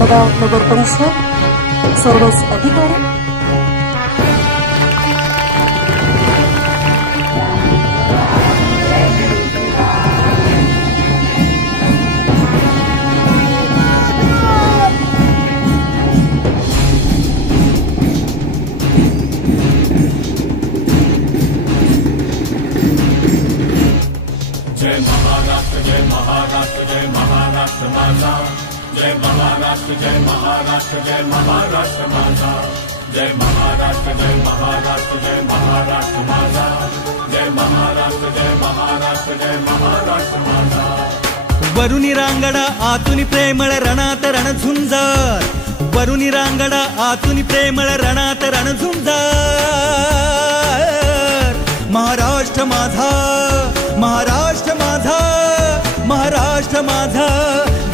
वडगाव नगर परिषद सर्वच अधिकारी जय महाराष्ट्र जय महाराष्ट्र जय महाराष्ट्र माझा जय महाराष्ट्र जय महाराष्ट्र जय महाराष्ट्र माझा जय महाराष्ट्र जय महाराष्ट्र जय महाराष्ट्र माझा जय महाराष्ट्र जय महाराष्ट्र जय महाराष्ट्र माझा वरुणी रांगडा आतुनी प्रेमळ रणात रणझुंजार वरुणी रांगडा आतुनी प्रेमळ रणात रणझुंजार महाराष्ट्र माझा महाराष्ट्र माझा महाराष्ट्र माझा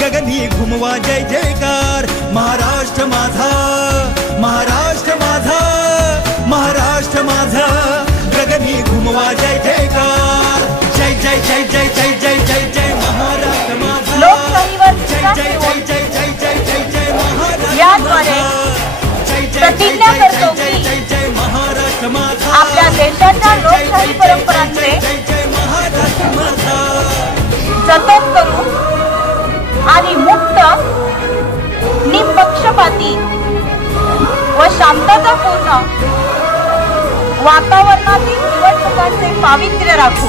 गगनी घुमवा जय जयकार महाराष्ट्र माझा महाराष्ट्र माझा महाराष्ट्र माझा गगनी घुमवा जय जयकार जय जय जय जय जय जय जय जय महाराष्ट्र माझा लोकशाहीवर जय जय जय जय जय जय जय जय महाराष्ट्र याद्वारे प्रतिज्ञा करतो की जय जय महाराष्ट्र माझा आपल्या देशाच्या लोकशाही परंपरांचे जय जय महाराष्ट्र माझा जतन करू आणि मुक्त निपक्षपाती व शांततापूर्ण वातावरणातील निवडणुकांचे पावित्र्य राखू।